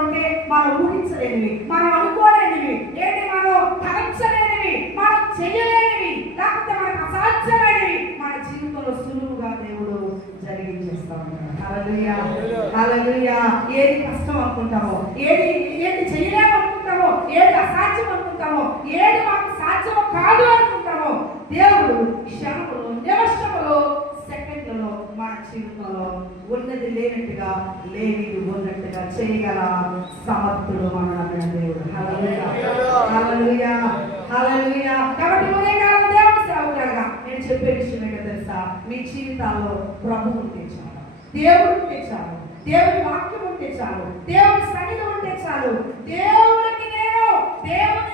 ఉంటే మనం ఊహించలేనివి, మనం అనుకోలేనివి, ఏంటి మనం తలంచలేనివి, మనం చేయలేనివి, లేకపోతే మనకు అసాధ్యమైనవి మన జీవితంలో సులువుగా దేవుడు జరిగించేస్తా ఉంటాడు. హల్లెలూయా, హల్లెలూయా. ఏది కష్టం అనుకుంటామో, ఏది చేయలేము అనుకుంటామో, ఏది అసాధ్యం అనుకుంటామో, ఏది మాకు సాధ్యమో కాదు అనుకుంటామో, దేవుడు క్షణములో, నిమిషములో, సెకండ్లలో మన జీవితంలో ఉన్నది లేనట్టుగా, లేనిది ఉన్నట్టుగా చేయగల సమర్థుడు మన దేవుడు. హల్లెలూయా, హల్లెలూయా, హల్లెలూయా. కాబట్టి ఉదయకాలం దేవుని సేవకులుగా నేను చెప్పే విషయం ఏంటో తెలుసా? మీ జీవితాల్లో ప్రభు ఉంటే చాలు, దేవుడు ఉంటే చాలు, దేవుని వాక్యం ఉంటే చాలు, దేవుని సన్నిధి ఉంటే చాలు. దేవునికి నేను, దేవుని